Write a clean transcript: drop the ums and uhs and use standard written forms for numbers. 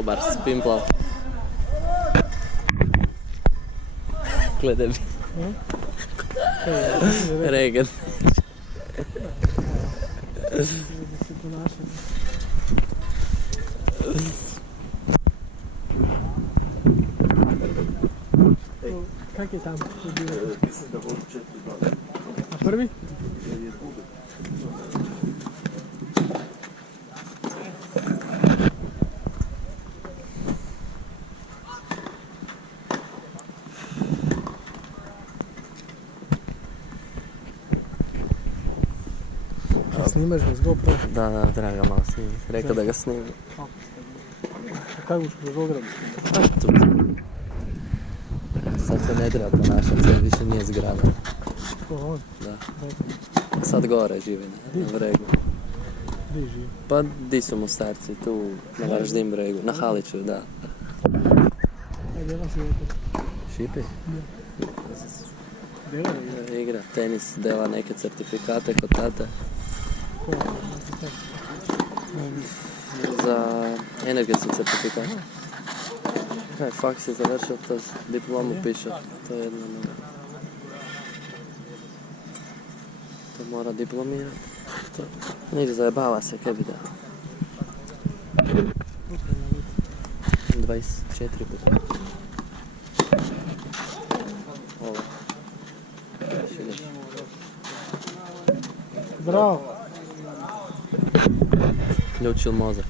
Dobar, spimplao. Gledaj mi. Regen. Kak je tam? Mislim da budu 4-2. A prvi? Snimaš ga s GoPro? Da, draga malo snimi. Rekao da ga snimi. A kako ćeš kroz ogradu? Tu. Sad se ne treba ponašati, sad više nije zgrada. Ko on? Da. Sad gore živi na bregu. Gdje živi? Pa di su mu starci, tu na Varaždin bregu, na Haliću, da. Ajde, ona si ovdje. Šipi? Dela je? Igra tenis, dela neke certifikate kod tate. Ko je? Za energetski certifikat. Kaj, faks je završio, to diplomu piše. To je jedno mora. To mora diplomirati. Nič, zajebava se, kaj bi da. 24 puta. Ovo. Bravo! Ključil mozak.